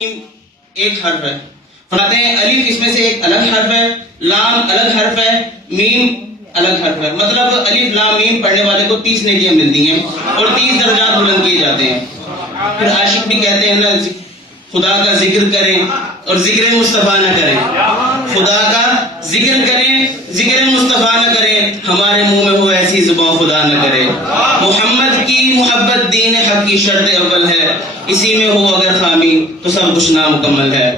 ایک حرف ہے. فرماتے ہیں الف اس میں سے ایک الگ حرف ہے، لام الگ حرف ہے، میم الگ حرف ہے. مطلب الف لام میم پڑھنے والے کو 30 نیکیاں ملتی ہیں اور 30 درجات بلند کیے جاتے ہیں. پھر عاشق بھی کہتے ہیں نا خدا کا ذکر کریں اور ذکر مصطفیٰ نہ کریں. خدا کا ذکر کریں، ذکر مصطفیٰ نہ کریں، ہمارے منہ میں ہو ایسی زبان خدا نہ کرے. محمد کی محبت دین حق کی شرط اول ہے، اسی میں ہو اگر خامی تو سب کچھ نامکمل ہے.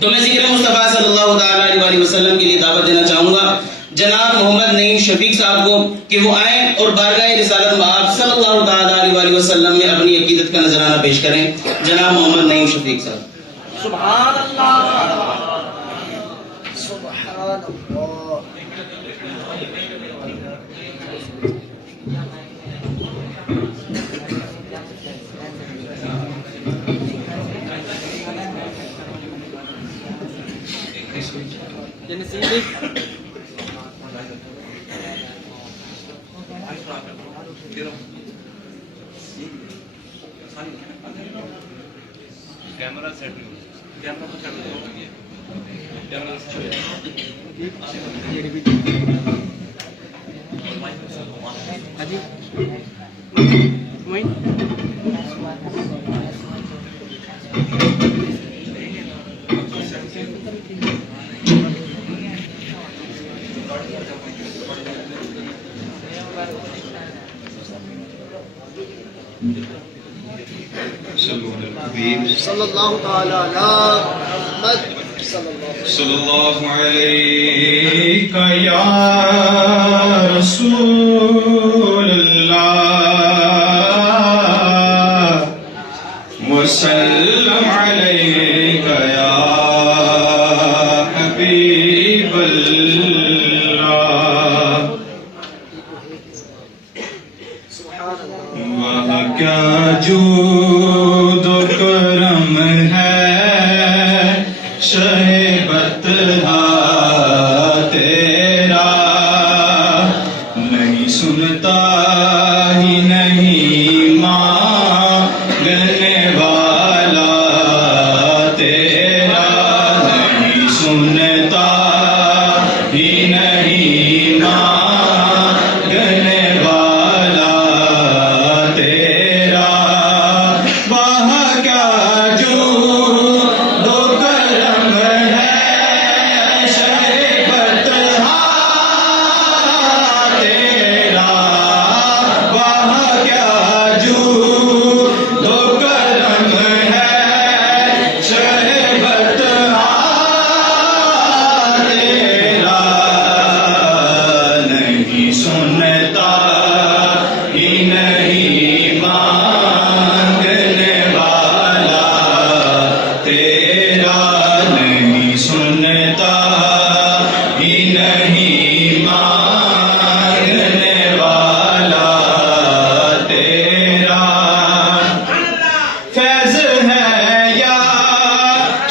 تو میں ذکر مصطفیٰ صلی اللہ تعالیٰ علیہ وسلم کے لیے دعوت دینا چاہوں گا جناب محمد نعیم شفیق صاحب کو کہ وہ آئیں اور بارگاہ رسالت مآب صلی اللہ تعالیٰ علیہ وسلم میں اپنی عقیدت کا نذرانہ پیش کریں. جناب محمد نعیم شفیق صاحب. سبحان اللہ، سبحان اللہ. کیمرہ سیٹ کیمرہ کو چل رہا ہے کیمرہ صلی اللہ تعالی علی محمد صلی اللہ علیہ یا رسول اللہ وسلم علیہ یا حبیب اللہ. وہاں کیا جود و کرم ہے شہ بطحا تیرا، نہیں سنتا ہی نہیں مانگنے والا تیرا، نہیں سنتا ہی نہیں مانگنے والا تیرا. وہاں کیا جود و کرم ہے شہ بطحا تیرا، وہاں کیا جود و کرم ہے شہ بطحا تیرا، نہیں سنتا ہی نہیں مانگنے والا تیرا، نہیں سنتا ہی نہیں مانگنے والا تیرا. فیض ہے یا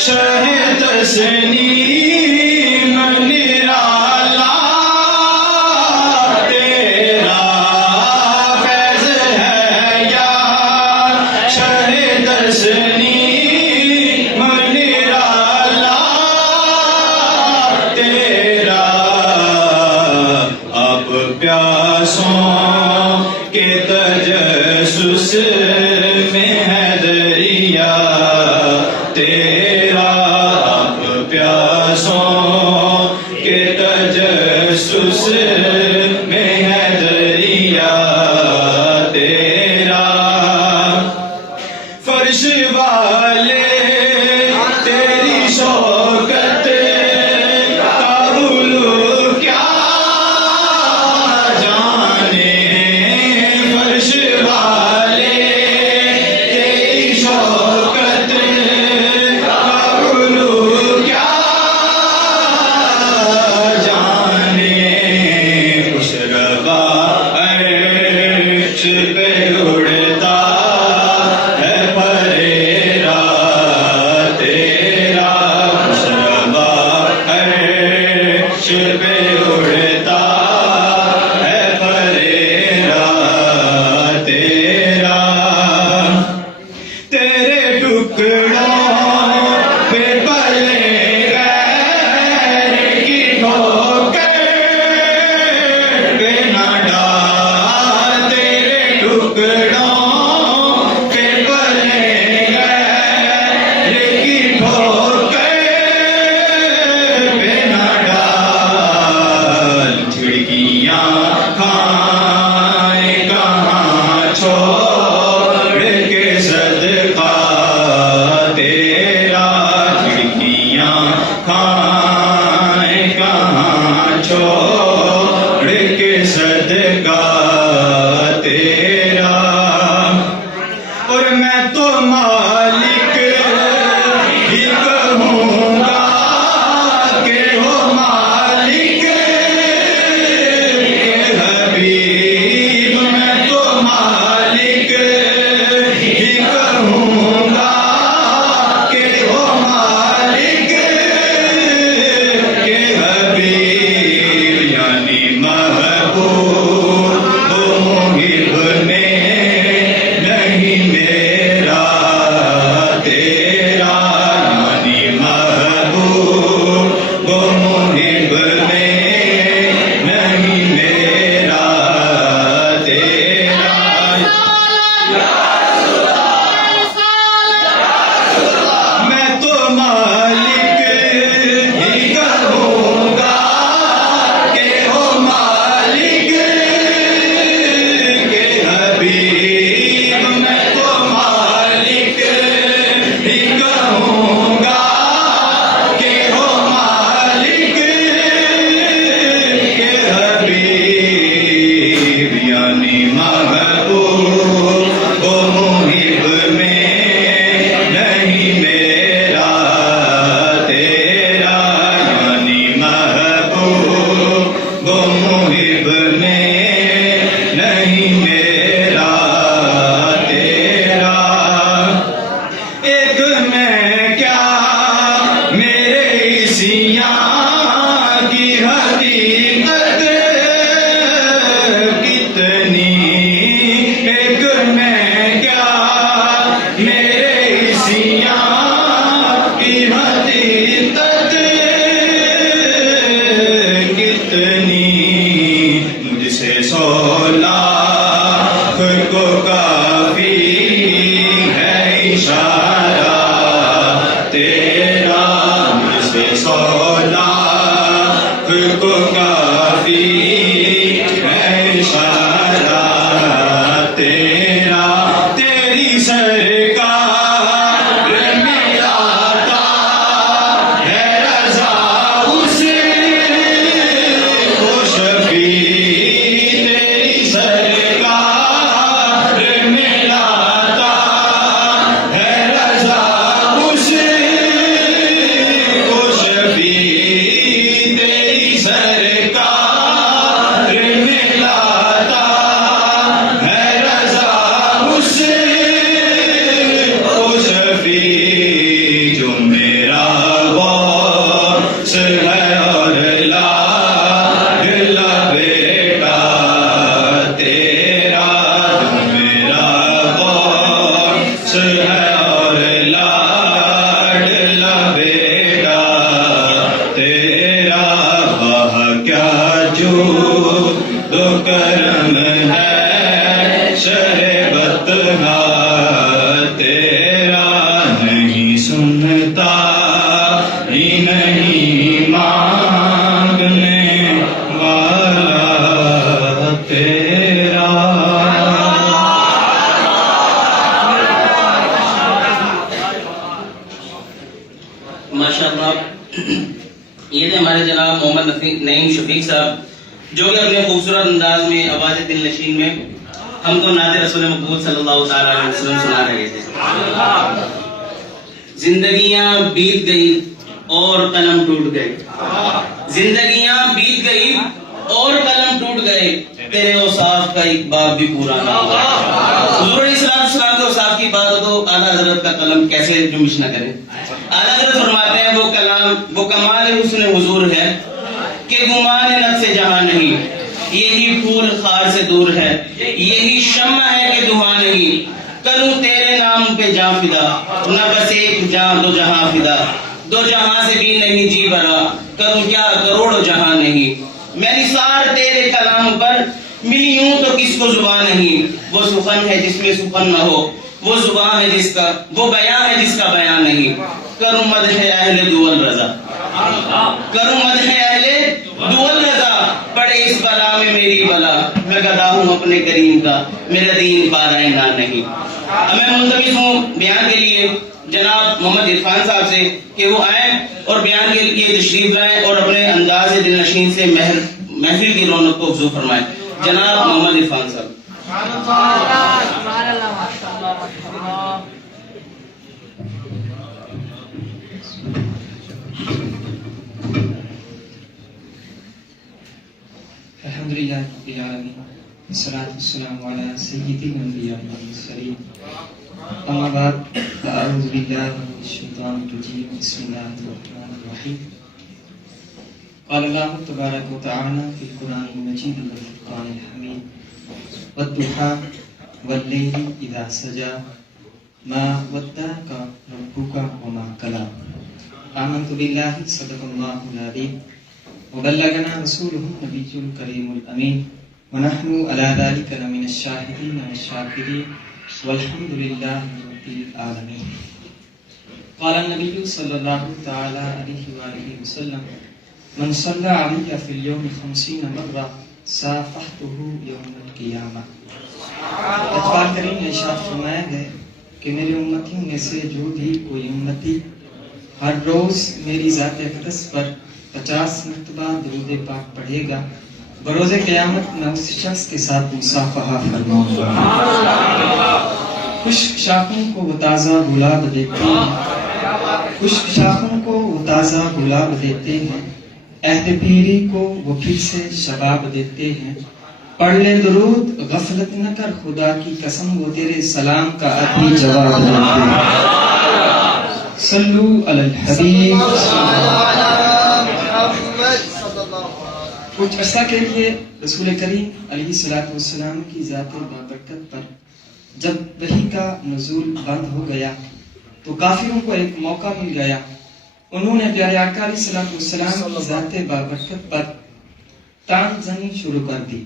شہ تسلیم نرالا تیرا، فیض ہے یا شہ تسلیم نرالا تیرا. اب پیاسوں کے تجسس میں ہے دریا تیرا، اب پیاسوں کے تجسس میں ہے دریا تیرا. فرش والے تیری شوکت کا علو کیا جانے، فرش والے تیری شوکت کا میں کیا میرے سیاں کی حقیقت کتنی، ایک میں کیا میرے سیاں کی حقیقت کتنی، مجھ سے 100 لاکھ کو کافی ہے اشارہ تیرا، مجھ سے 100 لاکھ کو کافی ہے اشارہ تیرا، تیری سرکار میں آتا ہے رضا اسے وہ شفیع، تیری سرکار میں آتا ہے رضا اسے وہ شفیع، تیری سرکار میں آتا ہے رضا اسے وہ شفیع، جو میرا غوث ہے اور لاڈلا بیٹا تیرا، جو میرا غوث ہے اور لاڈلا بیٹا تیرا، واہ کیا جود و کرم ہے شربت تیرا، نہیں سنتا ہی نہیں مانگنے والا تیرا۔ ماشاءاللہ، یہ تھے ہمارے جناب محمد نعیم شفیق صاحب، جو کہ اپنے خوبصورت انداز میں آواز دل نشین میں ہم کو نعت رسول مقبول صلی اللہ تعالیٰ علیہ وسلم سنا رہے تھے۔ زندگیاں بیت گئی اور قلم ٹوٹ گئے، زندگیاں بیت گئی اور قلم ٹوٹ گئے، تیرے اوصاف کا ایک باب بھی پورا نہ ہوا۔ حضور علیہ السلام کے اوصاف کی بات ہو تو اعلیٰ حضرت کا قلم کیسے جنبش نہ کرے۔ اعلیٰ حضرت فرماتے ہیں وہ کلام وہ کمال حسن حضور ہے کہ گمان نفس جہاں نہیں، یہی پھول خار سے دور ہے، یہی شمع ہے کہ دھواں نہیں، کروں تیرے نام پہ جاں فدا، نہ بس ایک جاں دو جہاں فدا، دو جہاں سے بھی نہیں جی بھرا، کروں کیا کروڑ جہاں نہیں، میں نثار تیرے کلام پر ملی ہوں تو کس کو زبان نہیں، وہ سخن ہے جس میں سخن نہ ہو، وہ زبان ہے جس کا، وہ بیان ہے جس کا بیان نہیں، کروں مدح اہل دول رضا، کروں مدح اہل دول رضا، پڑے اس بلا میں میری بلا، میں گدا ہوں اپنے کریم کا، میرا دین پارائے نہ نہیں۔ اب میں ملتمس ہوں بیان کے لیے جناب محمد عرفان صاحب سے کہ وہ آئیں اور بیان کے لیے تشریف لائیں اور اپنے انداز دل نشین سے محفل کی رونق کو افزوں فرمائیں۔ جناب محمد عرفان صاحب۔ الحمدللہ رب العالمین، والصلاة والسلام علی سید الانبیاء والمرسلین، اما بعد، اعوذ باللہ من الشیطان الرجیم، بسم اللہ الرحمن الرحیم۔ قال اللہ تبارک و تعالی فی القرآن المجید والفرقان الحمید، والضحی واللیل اذا سجی، ما ودعک ربک وما قلی، آمنت باللہ صدق اللہ العظیم، وبلغنا رسوله النبي الكريم الأمين، ونحن على ذلك لمن الشاهدين والشاكرين، والحمد لله رب العالمين۔ قال النبي صلى الله تعالى عليه وآله وسلم: من صلى علي في اليوم 50 مرة صافحته يوم القيامة۔ اقبال کریم نے ارشاد فرمایا ہے کہ میرے امتیوں میں سے جو بھی کوئی امتی ہر روز میری ذات اقدس پر 50 مرتبہ درود پاک پڑھے گا، بروز قیامت میں اس شخص کے ساتھ مصافحہ فرماؤں گا۔ خشک شاخوں کو وہ تازہ گلاب دیتے ہیں، خشک شاخوں کو وہ تازہ گلاب دیتے ہیں، عہد پیری کو وہ پھر سے شباب دیتے ہیں۔ پڑھ لے درود غفلت نہ کر، خدا کی قسم وہ تیرے سلام کا ابھی جواب دیتے ہیں۔ صلو علی الحبیب محمد صلی اللہ علیہ وسلم. کچھ عرصہ کے لیے رسول کریم علیہ الصلوۃ والسلام کی ذات بابرکت پر جب وحی کا نزول بند ہو گیا تو کافروں کو ایک موقع مل گیا. انہوں نے پیارے آقا علیہ الصلوۃ والسلام کی ذات بابرکت پر تان زنی شروع کر دی.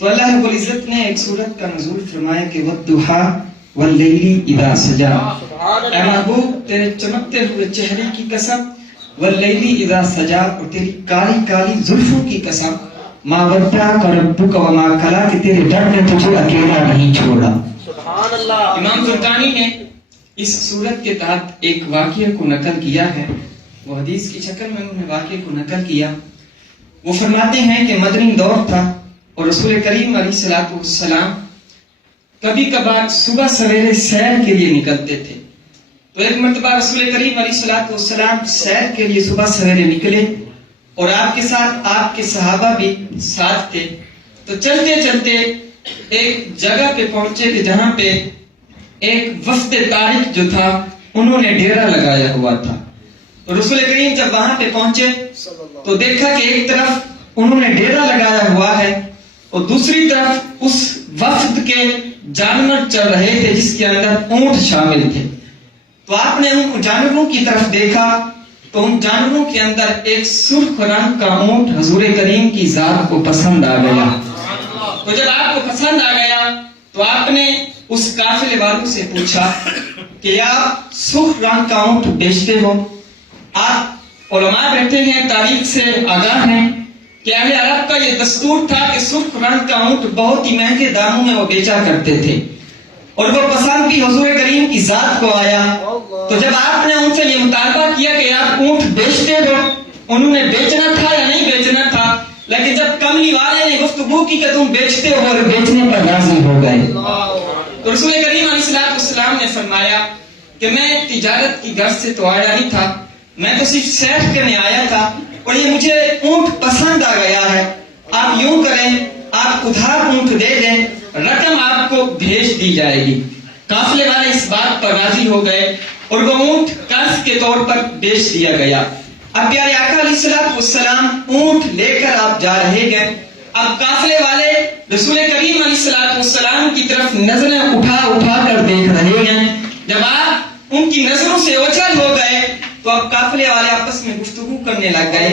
تو اللہ رب العزت نے ایک سورت کا نزول فرمایا کہ والضحیٰ واللیل اذا سجا. اے محبوب تیرے چمکتے ہوئے چہرے کی قسم، واللیل اذا سجا، اور تیری کالی کالی زلفوں کی قسم، ما ودعک ربک وما قلی، کہ تیرے رب نے تجھے اکیلا نہیں چھوڑا. سبحان اللہ. امام زرقانی نے اس سورت کے تحت ایک واقعہ کو نقل کیا ہے. وہ حدیث کی شکل میں انہوں نے واقعے کو نقل کیا. وہ فرماتے ہیں کہ مدنی دور تھا اور رسول کریم علیہ الصلوۃ والسلام کبھی کبھار صبح سویرے سیر کے لیے نکلتے تھے. تو ایک مرتبہ رسول کریم علیہ الصلوۃ والسلام سیر کے لیے صبح سویرے نکلے اور آپ کے ساتھ آپ کے صحابہ بھی ساتھ تھے. تو چلتے چلتے ایک جگہ پہ پہنچے کہ جہاں پہ ایک وفد طارق جو تھا انہوں نے ڈیرا لگایا ہوا تھا. تو رسول کریم جب وہاں پہ پہنچے تو دیکھا کہ ایک طرف انہوں نے ڈیرا لگایا ہوا ہے اور دوسری طرف اس وفد کے جانور چل رہے تھے جس کے اندر اونٹ شامل تھے. تو آپ نے ان جانوروں کی طرف دیکھا تو ان جانوروں کے اندر ایک سرخ رنگ کا اونٹ حضور کریم کی ذات کو پسند آ گیا. تو جب آپ کو پسند آ گیا تو آپ نے اس قافلے والوں سے پوچھا کہ آپ سرخ رنگ کا اونٹ بیچتے ہو؟ آپ علماء بیٹھے ہیں، تاریخ سے آگاہ ہیں کہ اہل عرب کا یہ دستور تھا کہ سرخ رنگ کا اونٹ بہت ہی مہنگے داموں میں وہ بیچا کرتے تھے اور وہ پسند بھی حضور کریم کی ذات کو آیا. تو جب آپ نے ان سے یہ مطالبہ کیا کہ آپ اونٹ بیچتے ہو، انہوں نے بیچنا تھا یا نہیں بیچنا تھا، لیکن جب کملی والے نے گفتگو کی کہ تم بیچتے ہو اور بیچنے پر راضی ہو گئے. تو رسول کریم علیہ السلام نے فرمایا کہ میں تجارت کی غرض سے تو آیا نہیں تھا، میں تو صرف سیر کرنے آیا تھا اور یہ مجھے اونٹ پسند آ گیا ہے. آپ یوں کریں، آپ ادھار اونٹ دے دیں، رقم آپ کو بھیج دی جائے گی. قافلے والے اس بات پر راضی ہو گئے اور وہ اونٹ قرض کے طور پر بیچ دیا گیا. اب پیارے آقا علیہ السلام اونٹ لے کر آپ جا رہے گئے. اب قافلے والے رسول کریم علیہ السلام کی طرف نظریں اٹھا اٹھا کر دیکھ رہے ہیں. جب آپ ان کی نظروں سے اوجھل ہو گئے تو اب قافلے والے آپس میں گفتگو کرنے لگ گئے.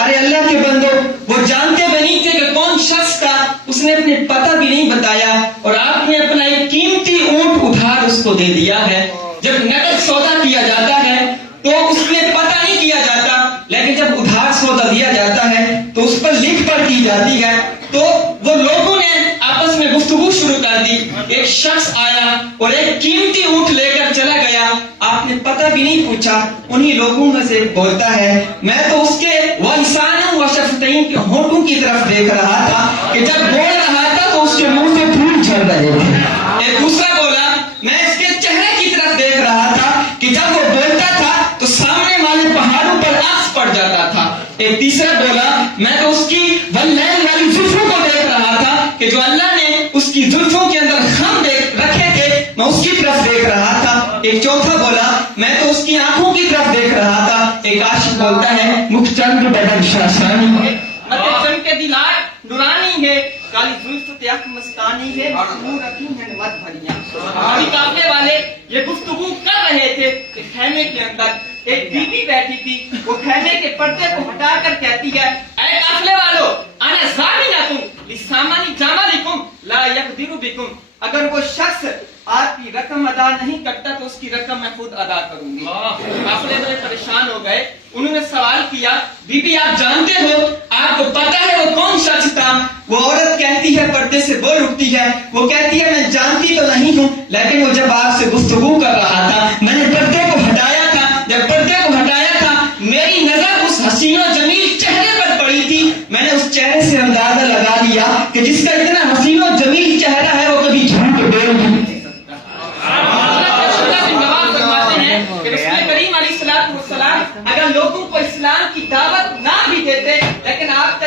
ارے اللہ کے بندو، وہ جانتے بھی نہیں تھے کہ کون شخص تھا، اس نے اپنے پتہ بھی نہیں بتایا اور آپ نے اپنا ایک قیمتی اونٹ ادھار اس کو دے دیا ہے. جب نقد سودا کیا جاتا ہے تو اس میں پتہ نہیں کیا جاتا، لیکن جب ادھار سودا دیا جاتا ہے تو اس پر لکھ پڑھ کی جاتی ہے. تو وہ لوگوں نے آپس میں گفتگو شروع کر دی. ایک شخص آیا اور ایک قیمتی اونٹ لے کر چلا گیا، آپ نے پتہ بھی نہیں پوچھا. انہی لوگوں میں سے بولتا ہے میں تو اس کے وَلِسَانًا وَشَفَتَيْنِ کے ہونٹوں کی طرف دیکھ رہا تھا کہ جب بول رہا تھا تو اس کے منہ سے پھول جھڑ رہے تھے. ایک دوسرا بولا میں اس کے چہرے کی طرف دیکھ رہا تھا کہ جب وہ بولتا تھا تو سامنے والے پہاڑوں پر عکس پڑ جاتا تھا. ایک تیسرا بولا میں تو اس کی واللیل والی زلفوں کو دیکھ رہا تھا کہ جو اللہ نے اس کی زلفوں کے اندر خم رکھے تھے میں اس کی طرف دیکھ رہا تھا. ایک چوتھا بولا میں تو اس کی آنکھوں کی طرف دیکھ رہا تھا. ایک عاشق بولتا ہے مکھ چندر بدن شاشانی ہے، چمکے دلال نورانی ہے، کالی زلف تیاق مستانی ہے، نور رکھی ہے مت بھریاں. ابھی قافلے والے یہ گفتگو کر رہے تھے کہ خیمے کے اندر ایک بی بی بیٹھی تھی. وہ خیمے کے پردے کو ہٹا کر کہتی ہے اے قافلے والو انا ضامنۃ لسامانی جمالکم لا یقدر بکم. اگر وہ شخص آپ کی رقم ادا نہیں کرتا تو اس کی رقم میں خود ادا کروں گی. قافلے والے پریشان ہو گئے. انہوں نے سوال کیا بی بی آپ جانتے ہو، آپ کو پتا ہے وہ کون شخص تھا؟ وہ عورت کہتی ہے، پردے سے بول اٹھتی ہے، وہ کہتی ہے میں جانتی تو نہیں ہوں، لیکن وہ جب آپ سے گفتگو کر رہا تھا میں نے پردے کو ہٹایا تھا. جب پردے کو ہٹایا تھا میری نظر اس حسین و جمیل چہرے پر پڑی تھی. میں نے اس چہرے سے اندازہ لگا لیا کہ جس کا اتنا حسین و جمیل چہرہ ہے وہ کبھی جھوٹ بول نہیں سکتا. اگر لوگوں کو اسلام کی دعوت نہ بھی دیتے لیکن آپ کا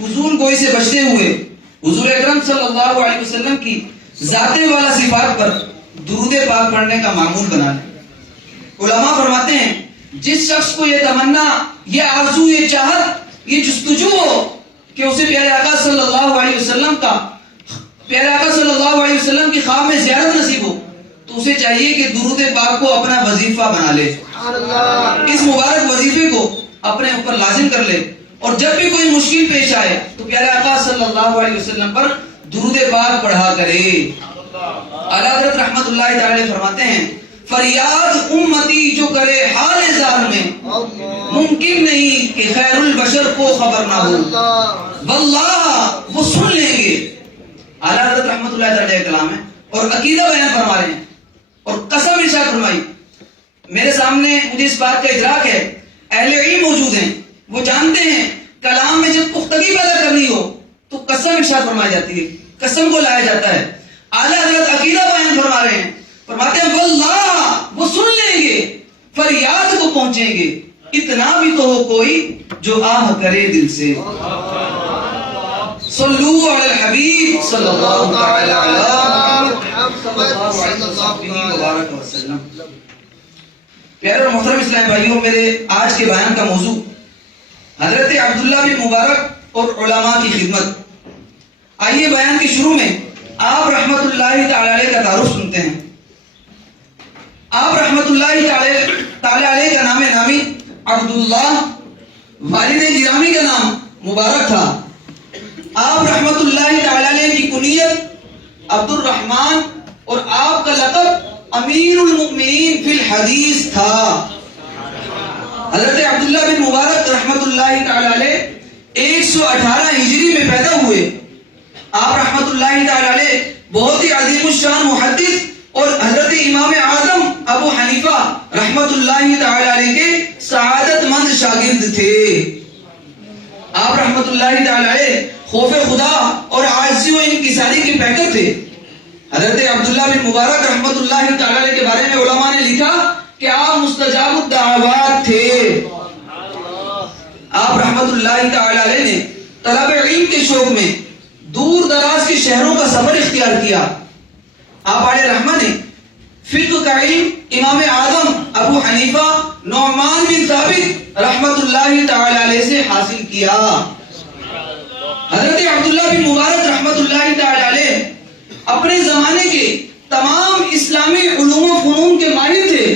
فضول گوئی سے بچتے ہوئے حضور اکرم صلی اللہ علیہ وسلم کی ذات والا صفات پر درود پاک پڑھنے کا معمول بنا لیں۔ علماء فرماتے ہیں جس شخص کو یہ تمنا، یہ آرزو، یہ چاہت، یہ جستجو ہو کہ اسے پیارے آقا صلی اللہ علیہ وسلم کا پیارے آقا صلی اللہ علیہ وسلم کی خواب میں زیارت نصیب ہو، تو اسے چاہیے کہ درود پاک کو اپنا وظیفہ بنا لے، اس مبارک وظیفے کو اپنے اوپر لازم کر لے، اور جب بھی کوئی مشکل پیش آئے تو پیارے آقا صلی اللہ علیہ وسلم پر درود پاک پڑھا کرے۔ اعلیٰ حضرت رحمت اللہ تعالی فرماتے ہیں فریاد امتی جو کرے حال زار میں، ممکن نہیں کہ خیر البشر کو خبر نہ ہو، واللہ وہ سن لیں گے۔ اعلیٰ حضرت رحمت اللہ تعالی کا کلام ہے اور عقیدہ بیان فرما رہے ہیں اور قسم ارشاد فرمائی، میرے سامنے مجھے اس بات کا ادراک ہے، اہل علم موجود ہیں، وہ جانتے ہیں کلام میں جب پختگی پیدا کرنی ہو تو قسم ارشاد فرمائی جاتی ہے، قسم کو لایا جاتا ہے۔ اعلیٰ حضرت عقیدہ بیان فرما رہے ہیں، فرماتے ہیں واللہ وہ سن لیں گے، فریاد کو پہنچیں گے، اتنا بھی تو ہو کوئی جو آہ کرے دل سے۔ صلو علی الحبیب صلی اللہ تعالی علی محمد وسلم۔ پیارے اور محترم اسلام بھائیوں، میرے آج کے بیان کا موضوع حضرت عبداللہ بن مبارک اور علماء کی خدمت۔ آئیے بیان کے شروع میں آپ رحمت اللہ تعالی علیہ کا تعارف سنتے ہیں۔ آپ رحمت اللہ تعالی علیہ کا نام نامی عبداللہ، والد گرامی کا نام مبارک تھا۔ آپ رحمت اللہ تعالی علیہ کی کنیت عبد الرحمن اور آپ کا لقب امیر المؤمنین فی الحدیث تھا۔ حضرت عبداللہ بن مبارک رحمت اللہ تعالی علیہ 118 ہجری میں پیدا ہوئے۔ آپ رحمت اللہ تعالی علیہ بہت ہی عظیم الشان محدث اور حضرت امام اعظم ابو حنیفہ رحمت اللہ تعالی علیہ کے سعادت مند شاگرد تھے۔ آپ رحمت اللہ تعالی علیہ خوف خدا اور عاجزی و انکساری کے پیکر تھے۔ حضرت عبداللہ بن مبارک رحمت اللہ تعالی علیہ کے بارے میں علماء نے لکھا کہ آپ مستجاب الدعوات تھے۔ آپ رحمت اللہ تعالی علیہ نے طلب علم کے شوق میں دور دراز کے شہروں کا سفر اختیار کیا۔ آپ علیہ رحمہ نے فقہ کا علم امام اعظم ابو حنیفہ نعمان بن ثابت رحمت اللہ تعالی علیہ سے حاصل کیا۔ حضرت عبداللہ بن مبارک رحمت اللہ تعالی علیہ اپنے زمانے کے تمام اسلامی علوم و فنون کے ماہر تھے،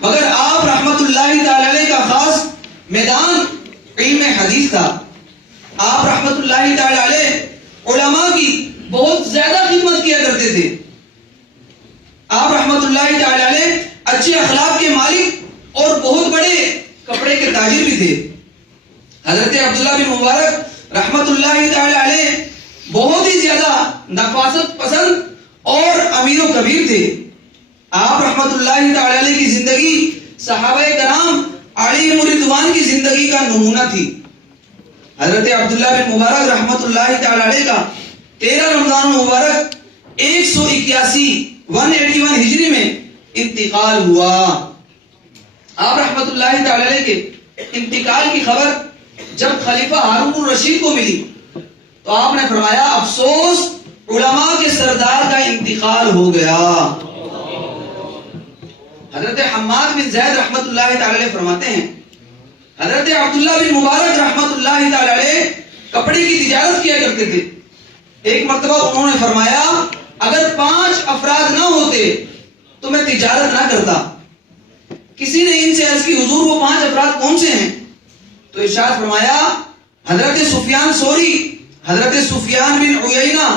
مگر آپ رحمت اللہ تعالی علیہ کا خاص میدان علم حدیث تھا۔ آپ رحمت اللہ تعالی علیہ علماء کی بہت زیادہ خدمت کیا کرتے تھے۔ آپ رحمت اللہ تعالی علیہ اچھے اخلاق کے مالک اور بہت بڑے کپڑے کے تاجر بھی تھے۔ حضرت عبداللہ بن مبارک رحمت اللہ تعالی علیہ بہت ہی زیادہ نفاست پسند اور امیر و کبیر تھے۔ آپ رحمت اللہ تعالی علیہ کی زندگی صحابہ کرام علیہم رضوان کی زندگی کا نمونہ تھی۔ حضرت عبداللہ بن مبارک رحمت اللہ تعالی علیہ کا 13 رمضان مبارک 181 ہجری میں انتقال ہوا۔ آپ رحمت اللہ تعالی علیہ کے انتقال کی خبر جب خلیفہ ہارون الرشید کو ملی تو آپ نے فرمایا افسوس علماء کے سردار کا انتقال ہو گیا۔ حضرت حماد بن زید رحمت اللہ تعالی علیہ فرماتے ہیں حضرت عبداللہ بن مبارک رحمت اللہ تعالی علیہ کپڑے کی تجارت کیا کرتے تھے۔ ایک مرتبہ انہوں نے فرمایا اگر 5 افراد نہ ہوتے تو میں تجارت نہ کرتا۔ کسی نے ان سے عرض کی حضور وہ 5 افراد کون سے ہیں؟ تو ارشاد فرمایا حضرت سفیان ثوری، حضرت سفیان بن عیینہ،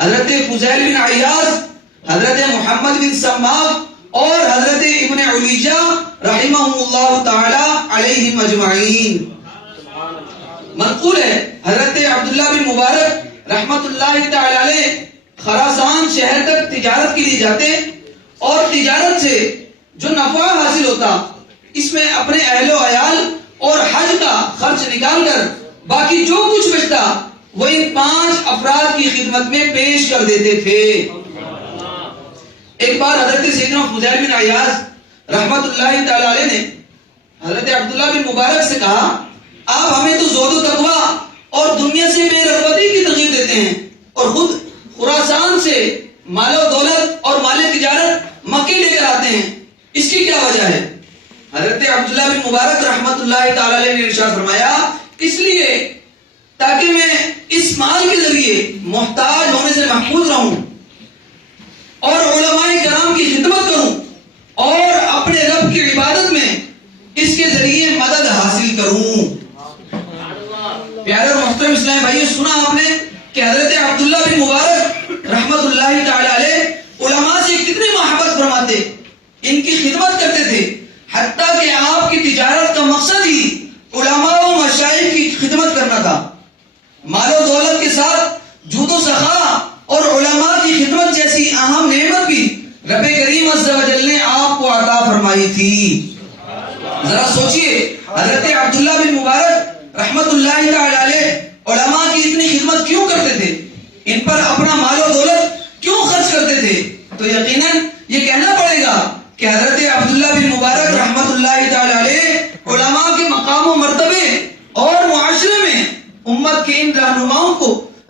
حضرت فضیل بن عیاض، حضرت محمد بن سماق اور حضرت ابن علیجہ رحمہ اللہ تعالی علیہم اجمعین۔ منقول ہے حضرت عبداللہ بن مبارک رحمت اللہ تعالی علیہ خراسان شہر تک تجارت کے لیے جاتے اور تجارت سے جو نفع حاصل ہوتا اس میں اپنے اہل و عیال اور حج کا خرچ نکال کر باقی جو کچھ بچتا وہ ان 5 افراد کی خدمت میں پیش کر دیتے تھے۔ ایک بار حضرت سیدنا فضیل بن عیاض رحمت اللہ تعالی علیہ نے حضرت عبداللہ بن مبارک سے کہا آپ ہمیں تو زہد و تقویٰ اور دنیا سے بے رغبتی کی ترغیب دیتے ہیں اور خود خراسان سے مال و دولت اور مال تجارت مکے لے کر آتے ہیں. اس کی کیا وجہ ہے؟ حضرت عبداللہ بن مبارک رحمت اللہ تعالی علیہ نے ارشاد فرمایا اس لیے تاکہ میں اس مال کے ذریعے محتاج ہونے سے محفوظ رہوں اور علماء کرام کی خدمت کروں اور اپنے رب کی عبادت میں اس کے ذریعے مدد حاصل کروں. پیارے اور محترم اسلام بھائیو، سنا آپ نے کہ حضرت عبداللہ بن مبارک رحمت اللہ تعالی علیہ علماء سے کتنی محبت فرماتے، ان کی خدمت کرتے تھے، حتیٰ کہ آپ کی تجارت کا مقصد ہی علماء و مشائخ کی خدمت کرنا تھا. مال و دولت کے ساتھ جود و سخا اور علماء کی خدمت جیسی اہم نعمت بھی رب کریم عز و جل نے آپ کو عطا فرمائی تھی. ذرا سوچئے حضرت عبداللہ بن مبارک رحمت اللہ تعالی علیہ علماء کی اتنی خدمت کیوں کرتے تھے، ان پر اپنا مال و دولت کیوں خرچ کرتے تھے؟ تو یقیناً یہ کہنا پڑے گا کہ حضرت عبداللہ بن مبارک رحمت اللہ تعالی علیہ علماء کے مقام و مرتبے اور معاشرے میں امت کے ان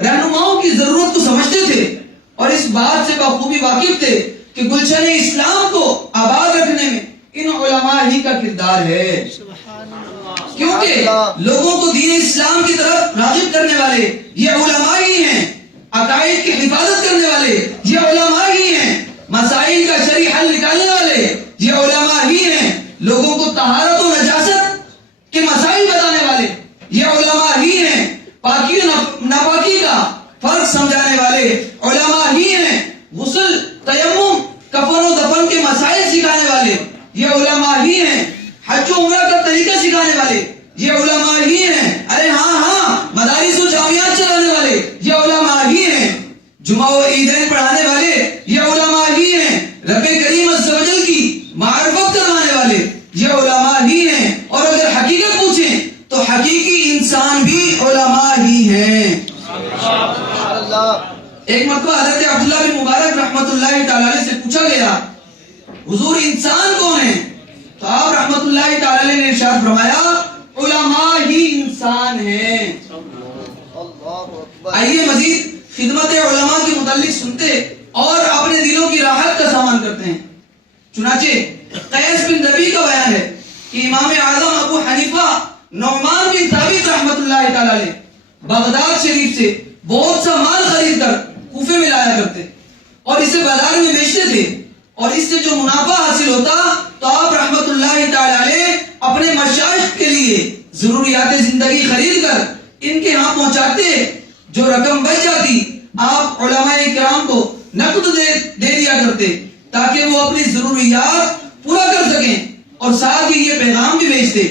رہنماؤں کی ضرورت کو سمجھتے تھے اور اس بات سے بخوبی واقف تھے کہ گلشن اسلام کو آباد رکھنے میں ان علماء ہی کا کردار ہے، کیونکہ لوگوں کو دین اسلام کی طرف راغب کرنے والے یہ علماء ہی ہیں، عقائد کی حفاظت کرنے والے یہ علماء ہی ہیں، مسائل کا شرعی حل نکالنے والے یہ علماء ہی ہیں، لوگوں کو طہارت و نجاست کے مسائل بتانے والے یہ علماء ہی ہیں، پاکی و ناپاکی کا فرق سمجھانے والے علماء ہی ہیں، غسل، تیمم، کفن و دفن کے مسائل سکھانے والے یہ علماء ہی ہیں، حج و عمرہ کا طریقہ سکھانے والے یہ علماء ہی ہیں، ارے ہاں مدارس و جامعات چلانے والے یہ علماء ہی ہیں، جمعہ و عیدین پڑھانے والے یہ علماء ہی ہیں، رب کریم عز و جل کی معرفت کروانے والے یہ علماء ہی ہیں، اور اگر حقیقت پوچھیں تو حقیقی انسان بھی علماء ہی ہیں. ایک مرتبہ حضرت عبداللہ بن مبارک رحمت اللہ تعالی علیہ سے پوچھا گیا حضور انسان کون ہے؟ تو آپ رحمت اللہ تعالی علیہ نے ارشاد فرمایا علماء ہی انسان ہیں. آئیے مزید خدمت علماء کے متعلق سنتے اور اپنے دلوں کی راحت کا سامان کرتے ہیں. چنانچہ قیس بن ربیع کا بیان ہے کہ امام اعظم ابو حنیفہ نعمان بن ثابت رحمت اللہ تعالی علیہ بغداد شریف سے بہت سا مال خرید کر کوفے میں لایا کرتے اور اسے بازار میں بیچتے تھے، اور اس سے جو منافع حاصل ہوتا تو آپ رحمت اللہ تعالی علیہ اپنے مشائخ کے لیے ضروریات زندگی خرید کر ان کے ہاں پہنچاتے. جو رقم بچ جاتی آپ علماء کرام کو نقد دے دیا کرتے تاکہ وہ اپنی ضروریات پورا کر سکیں، اور ساتھ ہی یہ پیغام بھی بھیجتے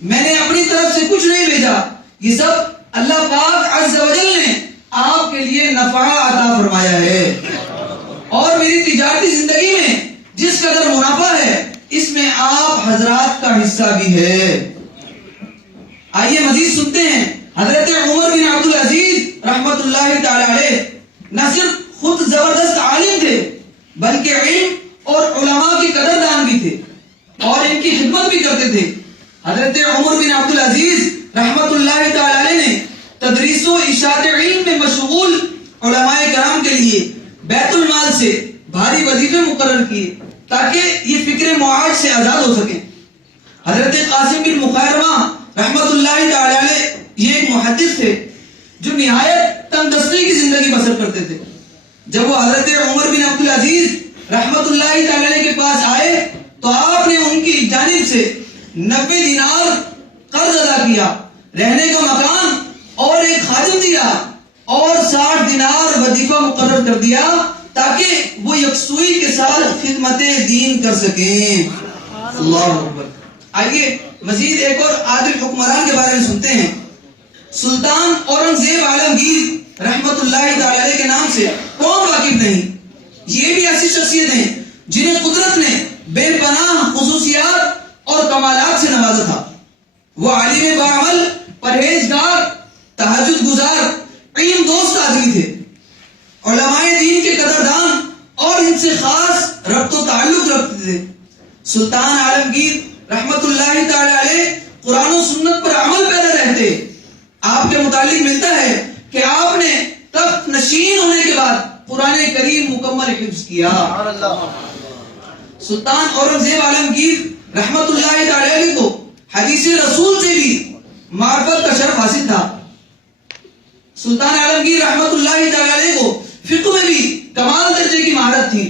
میں نے اپنی طرف سے کچھ نہیں بھیجا، یہ سب اللہ پاک عز و جل نے آپ کے لیے نفع عطا فرمایا ہے، اور میری تجارتی زندگی میں جس قدر منافع ہے اس میں آپ حضرات کا حصہ بھی ہے. آئیے مزید سنتے ہیں حضرت عمر بن عبد العزیز رحمت اللہ تعالی علیہ نہ صرف خود زبردست عالم تھے بلکہ علم اور علماء کی قدردان بھی تھے اور ان کی خدمت بھی کرتے تھے. حضرت عمر بن عبد العزیز رحمت اللہ تعالی علیہ نے تدریس و اشاعت علم میں مشغول علماء کرام کے لیے بیت المال سے بھاری وظیفے مقرر کیے تاکہ یہ فکر معاج سے آزاد ہو سکیں. حضرت قاسم بن مخیرمہ رحمت اللہ تعالی علیہ یہ ایک محدث تھے جو نہایت تندرستی کی زندگی بسر کرتے تھے. جب وہ حضرت عمر بن عبد العزیز رحمت اللہ تعالی علیہ کے پاس آئے تو آپ نے ان کی جانب سے 90 دینار قرض ادا کیا، رہنے کا مکان اور ایک خادم دیا اور 60 دینار وظیفہ مقرر کر دیا تاکہ وہ یکسوئی کے ساتھ خدمت دین کر سکیں. اللہ اکبر. آئیے مزید ایک اور عادل حکمران کے بارے میں سنتے ہیں. سلطان اورنگزیب عالمگیر رحمت اللہ تعالی علیہ کے نام سے کون واقف نہیں؟ یہ بھی ایسی شخصیت ہیں جنہیں قدرت نے بے پناہ خصوصیات اور کمالات سے نوازا تھا. وہ عالم باعمل، پرہیزگار، تہجد گزار، علم دوست آدمی تھے، علماء دین کے قدردان اور ان سے خاص ربط و تعلق رکھتے تھے. سلطان عالمگیر رحمت اللہ تعالی علیہ قرآن و سنت پر عمل پیدا رہتے. آپ کے متعلق تاریخ ملتا ہے کہ آپ نے تخت نشین ہونے کے بعد قرآن کریم مکمل حفظ کیا. سلطان اورنگزیب عالمگیر رحمت اللہ تعالی علیہ کو حدیث رسول سے بھی معرفت کا شرف حاصل تھا. سلطان عالمگیر رحمت اللہ تعالی علیہ کو فقہ میں بھی کمال درجے کی مہارت تھی.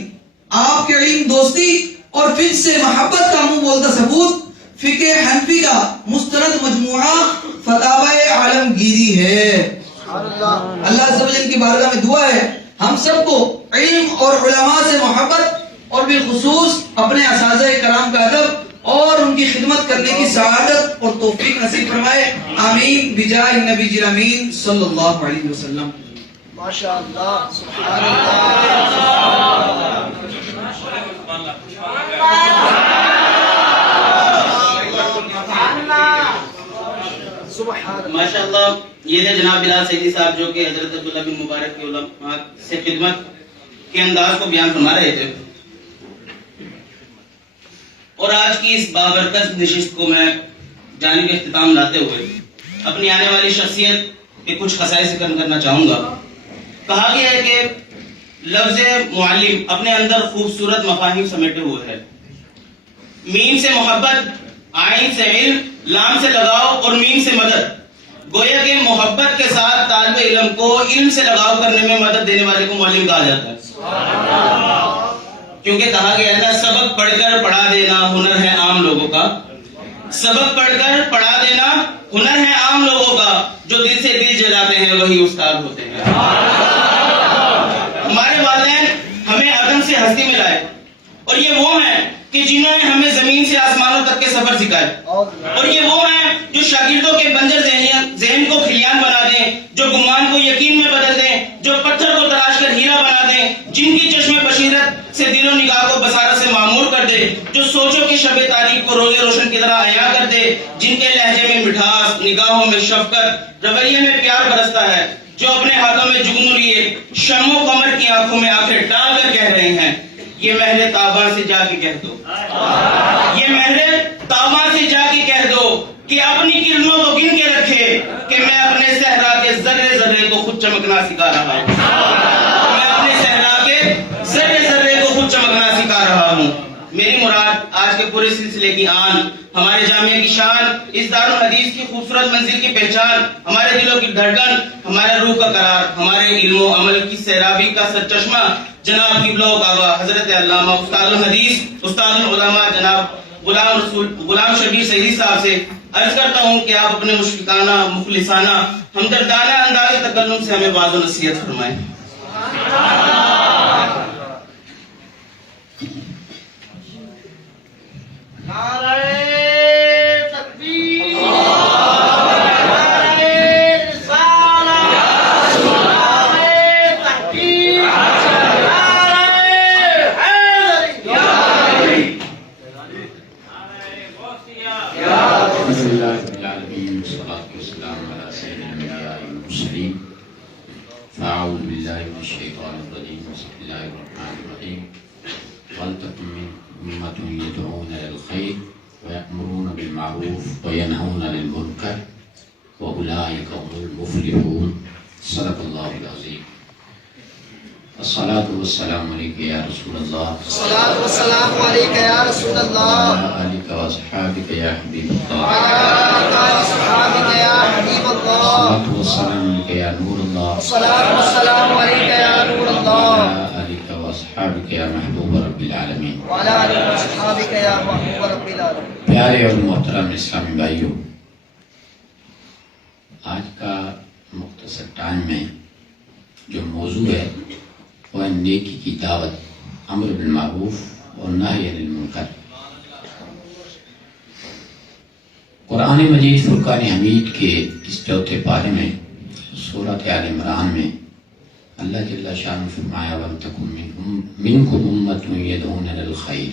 آپ کے علم دوستی اور فقہ سے محبت کا منہ بولتا ثبوت فقہ حنفی کا مستند مجموعہ فتاوی عالمگیری ہے. اللہ عز و جل کی بارگاہ میں دعا ہے ہم سب کو علم اور علماء سے محبت اور بالخصوص اپنے اساتذہ کرام کا ادب اور ان کی خدمت کرنے کی سعادت اور توفیق نصیب فرمائے. آمین بجاہ النبی الامین صلی اللہ علیہ وسلم. ماشاء اللہ یہ تھے جناب بلال سیدی صاحب جو کہ حضرت عبداللہ بن مبارک کے علماء سے خدمت کے انداز کو بیان فرما رہے تھے. اور آج کی اس بابرکت نشست کو میں جانب اختتام لاتے ہوئے اپنی آنے والی شخصیت کے کچھ خصائص ذکر کرنا چاہوں گا. کہا گیا ہے کہ لفظ معلم اپنے اندر خوبصورت مفاہیم سمیٹے ہوئے ہے. میم سے محبت، عین سے علم، لام سے لگاؤ اور میم سے مدد. گویا کہ محبت کے ساتھ طالب علم کو علم سے لگاؤ کرنے میں مدد دینے والے کو معلم کہا جاتا ہے. کیونکہ کہا گیا تھا سبق پڑھ کر پڑھا دینا ہنر ہے عام لوگوں کا. سبق پڑھ کر پڑھا دینا ہنر ہے عام لوگوں کا، جو دل سے دل جلاتے ہیں وہی استاد ہوتے ہیں. ہمارے والدین ہمیں عدم سے ہستی میں لائے اور یہ وہ ہیں کہ جنہوں نے ہمیں زمین سے آسمانوں تک کے سفر سکھائے. اور یہ وہ ہیں جو شاگردوں کے بنجر ذہن کو کھلیان بنا دیں، جو گمان کو یقین میں بدل دیں، جو پتھر کو تراش کر ہیرا بنا دیں، جن کی چشم بصیرت سے دل و نگاہ کو بصارت سے معمور کر دے، جو سوچوں کی شب تاریک کو روز روشن کی طرح عیاں کر دے، جن کے لہجے میں مٹھاس، نگاہوں میں شفقت، رویے میں پیار برستا ہے، جو اپنے ہاتھوں میں جگنو لیے شمع و قمر کی آنکھوں میں آنکھیں ڈال کر کہہ رہے ہیں یہ مہر تاباں سے جا کے کہہ دو، یہ مہر تاباں سے جا کے کہہ دو کہ اپنی کرنوں کو گن کے رکھے کہ میں اپنے صحرا کے ذرے ذرے کو خود چمکنا سکھا رہا ہوں. میں اپنے صحرا کے ذرے ذرے کو خود چمکنا سکھا رہا ہوں. میری مراد آج کے پورے سلسلے کی آن، ہمارے جامعہ کی شان، اس دارالحدیث کی خوبصورت منزل کی پہچان، ہمارے دلوں کی دھڑکن، ہمارے روح کا قرار، ہمارے علم و عمل کی سیرابی کا سرچشمہ جناب قبلہ و کعبہ حضرت علامہ استاد الحدیث استاد العلماء جناب غلام شبیر سیدی صاحب سے عرض کرتا ہوں کہ آپ اپنے مشفقانہ، مخلصانہ، ہمدردانہ انداز تکلم سے ہمیں واعظ و نصیحت فرمائیں. أعوذ بالله من الشيطان الرجيم بسم الله الرحمن الرحيم ولتكن منكم أمة يدعون إلى الخير ويأمرون بالمعروف وينهون عن المنكر وأولئك هم المفلحون. صدق الله العظيم. الصلاة والسلام عليك يا رسول الله. الصلاة والسلام عليك يا رسول الله. وعلى آلك وأصحابك يا حبيب الله. وعلى آلك وأصحابك يا حبيب الله. الصلاة والسلام عليك يا نور الله. الصلاة والسلام عليك يا نور الله. وعلى آلك وأصحابك يا محبوب رب العالمين. وعلى آلك وأصحابك يا محبوب رب العالمين. پیارے اور محترم اسلامی بھائیوں، آج کا مختصر ٹائم میں جو موضوع ہے وہ ہے نیکی کی دعوت، امر بالمعروف اور نہی عن المنکر. قرآن مجید فرقان حمید کے اس چوتھے پارے میں سورۃ آل عمران میں اللہ جل شانہ فرمایا وَلْتَكُن مِّنكُمْ أُمَّةٌ يَدْعُونَ إِلَى الْخَيْرِ.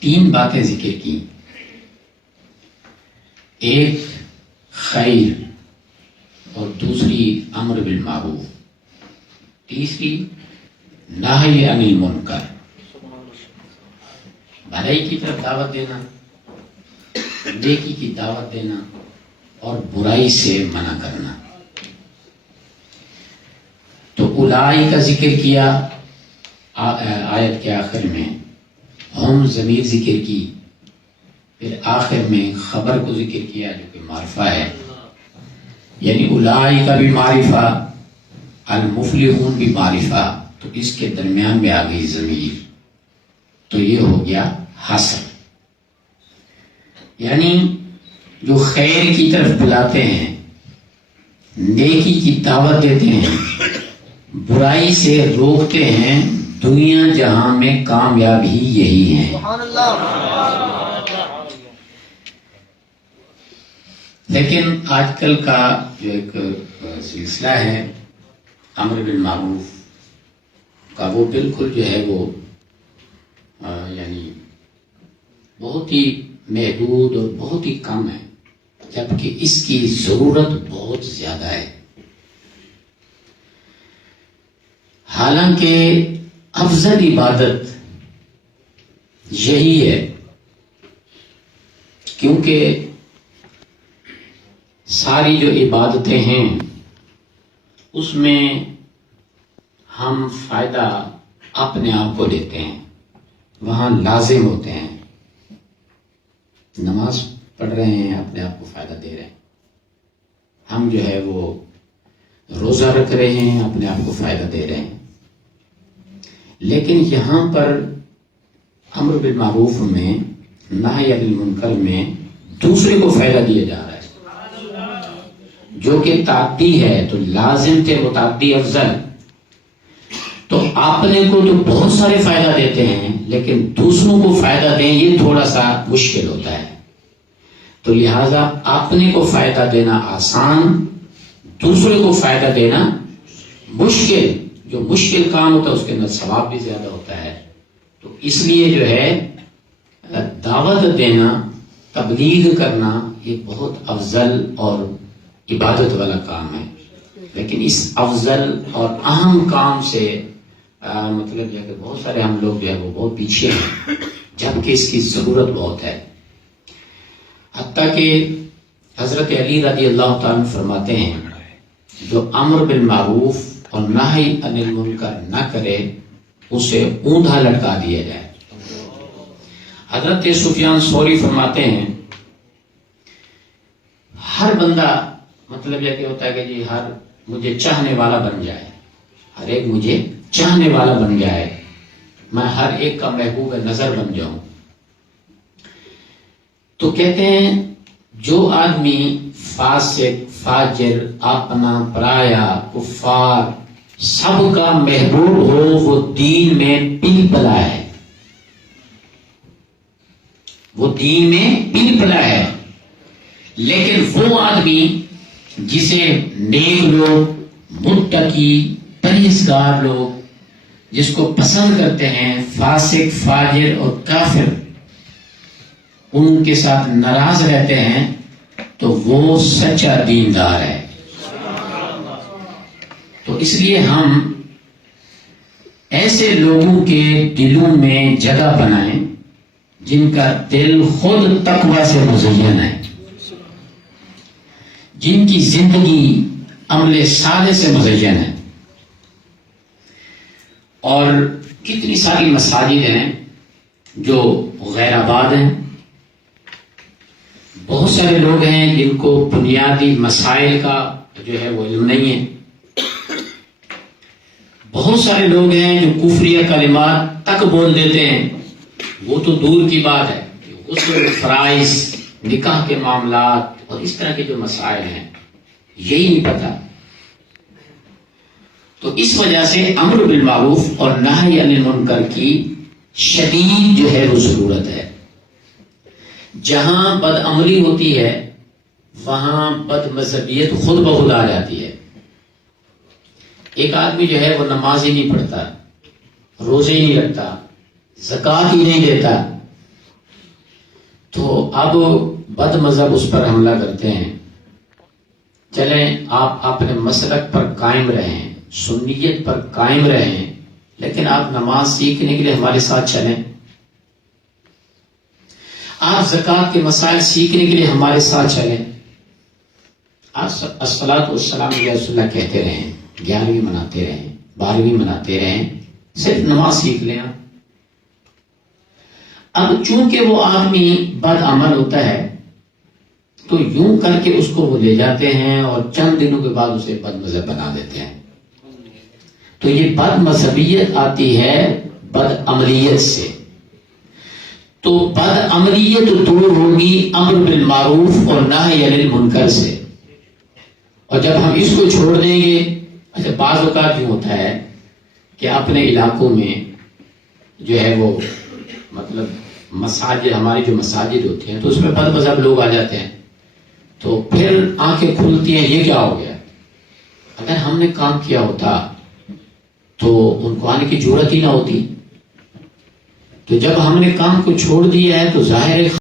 تین باتیں ذکر کی، ایک خیر اور دوسری امر بالمعروف، تیسری نہی عن المنکر، بھلائی کی طرف دعوت دینا، نیکی کی دعوت دینا، اور برائی سے منع کرنا. تو اولائی کا ذکر کیا آیت کے آخر میں، ہم ضمیر ذکر کی، پھر آخر میں خبر کو ذکر کیا جو کہ معرفہ ہے، یعنی اولائی کا بھی معرفہ، المفلحون بھی معرفہ، تو اس کے درمیان میں آ گئی ضمیر، تو یہ ہو گیا حصر. یعنی جو خیر کی طرف بلاتے ہیں، نیکی کی دعوت دیتے ہیں، برائی سے روکتے ہیں، دنیا جہاں میں کامیاب ہی یہی ہے. سبحان اللہ. لیکن آج کل کا جو ایک سلسلہ ہے امر بالمعروف کا، وہ بالکل جو ہے وہ یعنی بہت ہی محدود اور بہت ہی کم ہے، جبکہ اس کی ضرورت بہت زیادہ ہے. حالانکہ افضل عبادت یہی ہے، کیونکہ ساری جو عبادتیں ہیں اس میں ہم فائدہ اپنے آپ کو لیتے ہیں، وہاں لازم ہوتے ہیں. نماز پڑھ رہے ہیں، اپنے آپ کو فائدہ دے رہے ہیں. ہم جو ہے وہ روزہ رکھ رہے ہیں، اپنے آپ کو فائدہ دے رہے ہیں. لیکن یہاں پر امر بالمعروف میں، نہی عن المنکر میں دوسرے کو فائدہ دیا جا رہا ہے، جو کہ تعدی ہے. تو لازم تھے متعدی افضل. تو اپنے کو تو بہت سارے فائدہ دیتے ہیں، لیکن دوسروں کو فائدہ دیں یہ تھوڑا سا مشکل ہوتا ہے. تو لہذا اپنے کو فائدہ دینا آسان، دوسرے کو فائدہ دینا مشکل. جو مشکل کام ہوتا ہے اس کے اندر ثواب بھی زیادہ ہوتا ہے. تو اس لیے جو ہے دعوت دینا، تبلیغ کرنا، یہ بہت افضل اور عبادت والا کام ہے. لیکن اس افضل اور اہم کام سے مطلب یہ کہ بہت سارے ہم لوگ جو ہے وہ بہت پیچھے ہیں، جبکہ اس کی ضرورت بہت ہے. حتیٰ کہ حضرت علی رضی اللہ تعالیٰ فرماتے ہیں جو امر بالمعروف اور نہی عن المنکر نہ کرے اسے اوندا لٹکا دیا جائے. حضرت سفیان ثوری فرماتے ہیں ہر بندہ مطلب یہ کہ ہوتا ہے کہ جی ہر مجھے چاہنے والا بن جائے، ہر ایک مجھے چاہنے والا بن جائے، میں ہر ایک کا محبوب نظر بن جاؤں. تو کہتے ہیں جو آدمی فاسق، فاجر، اپنا، پرایا، کفار سب کا محبوب ہو، وہ دین میں پل پلا ہے، وہ دین میں پل پلا ہے. لیکن وہ آدمی جسے نیک لوگ، متقی، پرہیزگار لوگ جس کو پسند کرتے ہیں، فاسق، فاجر اور کافر ان کے ساتھ ناراض رہتے ہیں، تو وہ سچا دیندار ہے. تو اس لیے ہم ایسے لوگوں کے دلوں میں جگہ بنائیں جن کا دل خود تقوی سے مزین ہے، جن کی زندگی عمل صالح سے مزین ہے. اور کتنی ساری مساجد ہیں جو غیر آباد ہیں، بہت سارے لوگ ہیں جن کو بنیادی مسائل کا جو ہے وہ علم نہیں ہے، بہت سارے لوگ ہیں جو کفریہ کلمات تک بول دیتے ہیں، وہ تو دور کی بات ہے. غسل، فرائض، نکاح کے معاملات اور اس طرح کے جو مسائل ہیں یہی نہیں پتہ. تو اس وجہ سے امر بالمعروف اور نہی عن المنکر کی شدید جو ہے وہ ضرورت ہے. جہاں بد عملی ہوتی ہے وہاں بد مذہبیت خود بخود آ جاتی ہے. ایک آدمی جو ہے وہ نماز ہی نہیں پڑھتا، روزے ہی نہیں رکھتا، زکوٰۃ ہی نہیں دیتا، تو اب بد مذہب اس پر حملہ کرتے ہیں. چلیں آپ اپنے مسلک پر قائم رہیں، سنیت پر قائم رہیں، لیکن آپ نماز سیکھنے کے لیے ہمارے ساتھ چلیں، آپ زکوٰۃ کے مسائل سیکھنے کے لیے ہمارے ساتھ چلیں. الصلاۃ والسلام علی رسول اللہ کہتے رہیں، 11ویں مناتے رہیں، 12ویں مناتے رہیں، صرف نماز سیکھ لیں آپ۔ اب چونکہ وہ آدمی بد عمل ہوتا ہے تو یوں کر کے اس کو وہ لے جاتے ہیں اور چند دنوں کے بعد اسے بد مذہب بنا دیتے ہیں۔ تو یہ بد مذہبیت آتی ہے بد عملیت سے، تو بد عملیت دور ہوگی امر بالمعروف اور نہی عن المنکر سے، اور جب ہم اس کو چھوڑ دیں گے، اچھا بعض اوقات یوں ہوتا ہے کہ اپنے علاقوں میں جو ہے وہ مطلب مساجد، ہماری جو مساجد ہوتی ہیں تو اس میں بد مذہب لوگ آ جاتے ہیں، تو پھر آنکھیں کھلتی ہیں یہ کیا ہو گیا۔ اگر ہم نے کام کیا ہوتا تو ان کو آنے کی ضرورت ہی نہ ہوتی، تو جب ہم نے کام کو چھوڑ دیا ہے تو ظاہر ہے